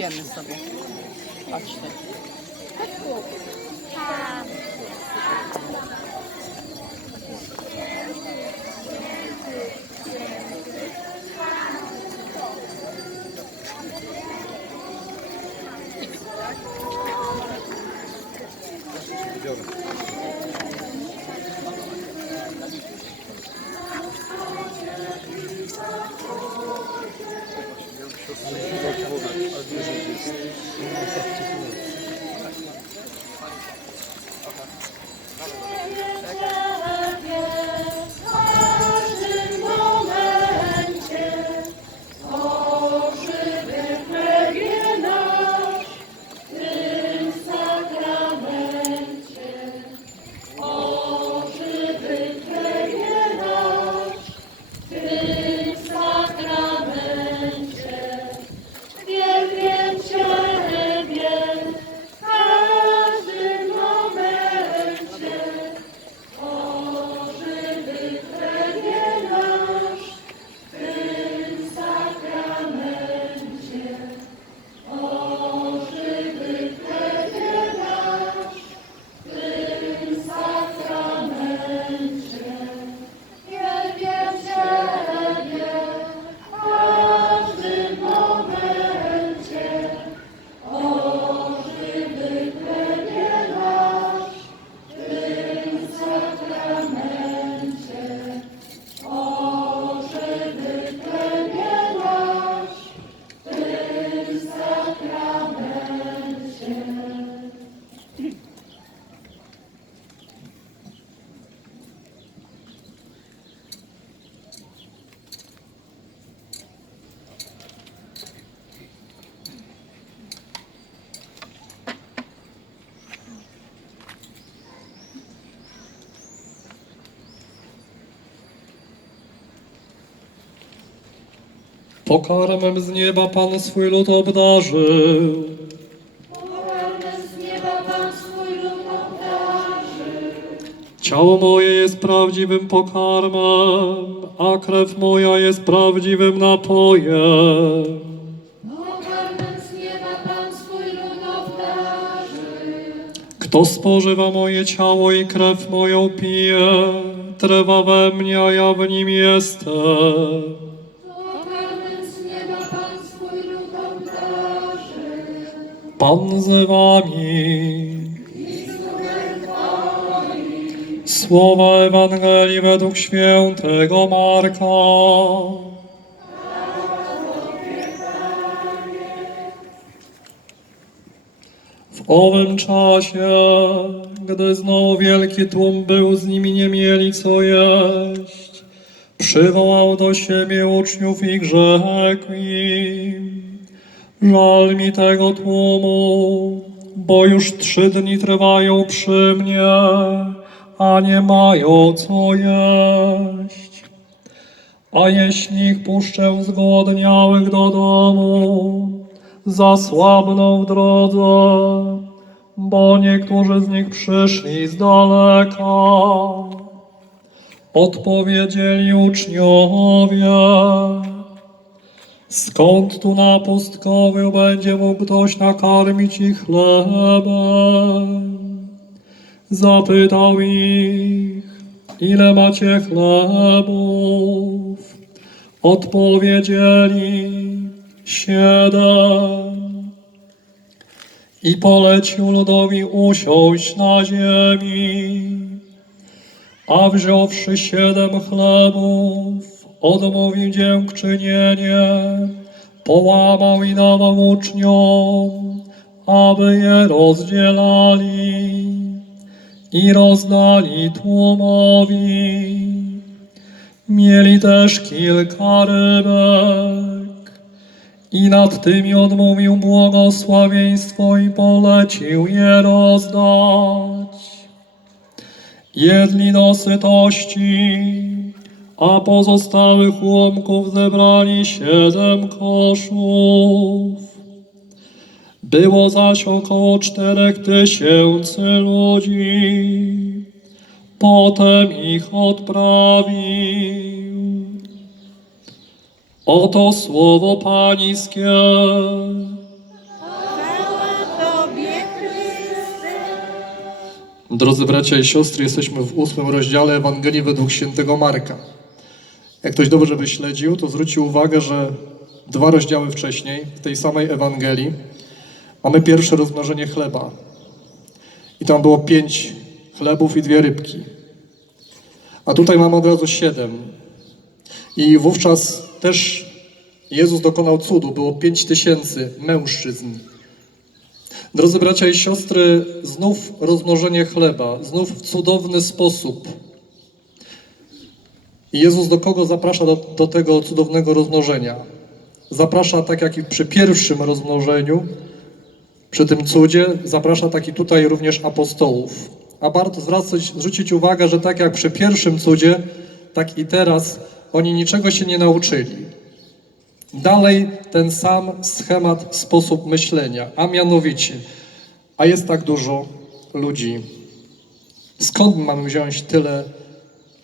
Idziemy sobie. Chodź tu. Pokarmem z nieba Pan swój lud obdarzył. Pokarmem z nieba Pan swój lud obdarzy. Ciało moje jest prawdziwym pokarmem, a krew moja jest prawdziwym napojem. Pokarmem z nieba Pan swój lud obdarzy. Kto spożywa moje ciało i krew moją pije, trwa we mnie, a ja w nim jestem. Pan z wami. Słowa Ewangelii według świętego Marka. W owym czasie, gdy znowu wielki tłum był, z nimi nie mieli co jeść, przywołał do siebie uczniów i rzekł im, Żal mi tego tłumu, bo już trzy dni trwają przy mnie, a nie mają co jeść. A jeśli ich puszczę zgłodniałych do domu, zasłabną w drodze, bo niektórzy z nich przyszli z daleka. Odpowiedzieli uczniowie, Skąd tu na pustkowiu będzie mógł ktoś nakarmić ich chlebem? Zapytał ich, ile macie chlebów? Odpowiedzieli, siedem. I polecił ludowi usiąść na ziemi. A wziąwszy siedem chlebów, odmówił dziękczynienie, połamał i dawał uczniom, aby je rozdzielali i rozdali tłumowi. Mieli też kilka rybek i nad tymi odmówił błogosławieństwo i polecił je rozdać. Jedli do sytości, a pozostałych ułomków zebrali siedem koszów. Było zaś około czterech tysięcy ludzi. Potem ich odprawił. Oto słowo pańskie. Drodzy bracia i siostry, jesteśmy w ósmym rozdziale Ewangelii według świętego Marka. Jak ktoś dobrze by śledził, to zwróci uwagę, że dwa rozdziały wcześniej, w tej samej Ewangelii, mamy pierwsze rozmnożenie chleba. I tam było pięć chlebów i dwie rybki. A tutaj mamy od razu siedem. I wówczas też Jezus dokonał cudu. Było pięć tysięcy mężczyzn. Drodzy bracia i siostry, znów rozmnożenie chleba, znów w cudowny sposób. I Jezus do kogo zaprasza do, do tego cudownego rozmnożenia? Zaprasza tak jak i przy pierwszym rozmnożeniu, przy tym cudzie, zaprasza tak i tutaj również apostołów. A warto zwracać, zwrócić uwagę, że tak jak przy pierwszym cudzie, tak i teraz oni niczego się nie nauczyli. Dalej ten sam schemat, sposób myślenia, a mianowicie, a jest tak dużo ludzi. Skąd mamy wziąć tyle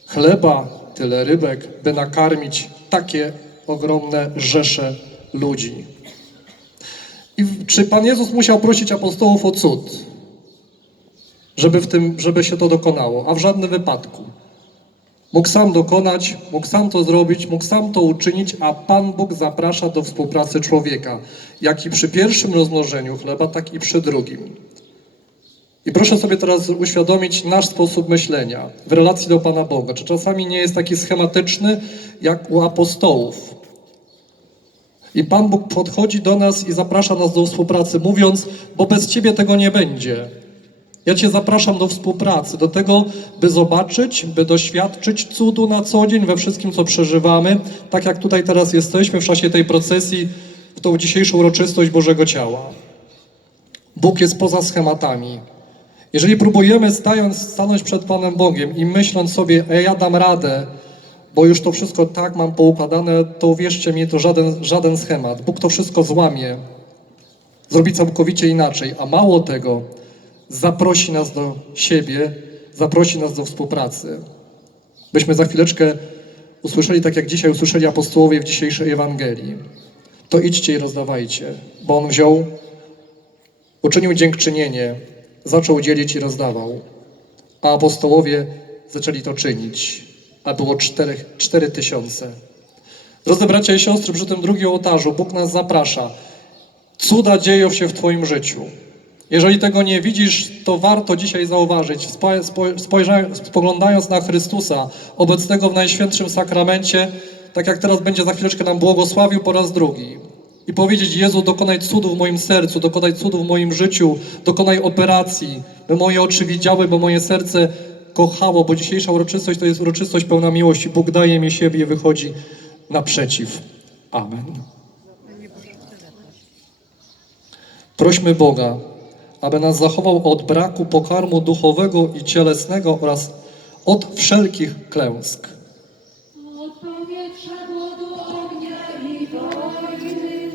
chleba, tyle rybek, by nakarmić takie ogromne rzesze ludzi? I czy Pan Jezus musiał prosić apostołów o cud, żeby, w tym, żeby się to dokonało? A w żadnym wypadku. Mógł sam dokonać, mógł sam to zrobić, mógł sam to uczynić, a Pan Bóg zaprasza do współpracy człowieka, jak i przy pierwszym rozmnożeniu chleba, tak i przy drugim. I proszę sobie teraz uświadomić nasz sposób myślenia w relacji do Pana Boga. Czy czasami nie jest taki schematyczny jak u apostołów? I Pan Bóg podchodzi do nas i zaprasza nas do współpracy, mówiąc, bo bez Ciebie tego nie będzie. Ja Cię zapraszam do współpracy, do tego, by zobaczyć, by doświadczyć cudu na co dzień we wszystkim, co przeżywamy, tak jak tutaj teraz jesteśmy w czasie tej procesji, w tą dzisiejszą uroczystość Bożego Ciała. Bóg jest poza schematami. Jeżeli próbujemy stając, stanąć przed Panem Bogiem i myśląc sobie, e, ja dam radę, bo już to wszystko tak mam poukładane, to uwierzcie mi, to żaden, żaden schemat. Bóg to wszystko złamie, zrobi całkowicie inaczej, a mało tego, zaprosi nas do siebie, zaprosi nas do współpracy. Byśmy za chwileczkę usłyszeli, tak jak dzisiaj usłyszeli apostołowie w dzisiejszej Ewangelii. To idźcie i rozdawajcie, bo On wziął, uczynił dziękczynienie, zaczął dzielić i rozdawał, a apostołowie zaczęli to czynić, a było czterech, cztery tysiące. Drodzy bracia i siostry, przy tym drugim ołtarzu Bóg nas zaprasza. Cuda dzieją się w Twoim życiu. Jeżeli tego nie widzisz, to warto dzisiaj zauważyć, spoglądając na Chrystusa, obecnego w Najświętszym Sakramencie, tak jak teraz będzie za chwileczkę nam błogosławił po raz drugi. I powiedzieć, Jezu, dokonaj cudu w moim sercu, dokonaj cudu w moim życiu, dokonaj operacji, by moje oczy widziały, by moje serce kochało, bo dzisiejsza uroczystość to jest uroczystość pełna miłości. Bóg daje mi siebie i wychodzi naprzeciw. Amen. Prośmy Boga, aby nas zachował od braku pokarmu duchowego i cielesnego oraz od wszelkich klęsk. Подобня і війни,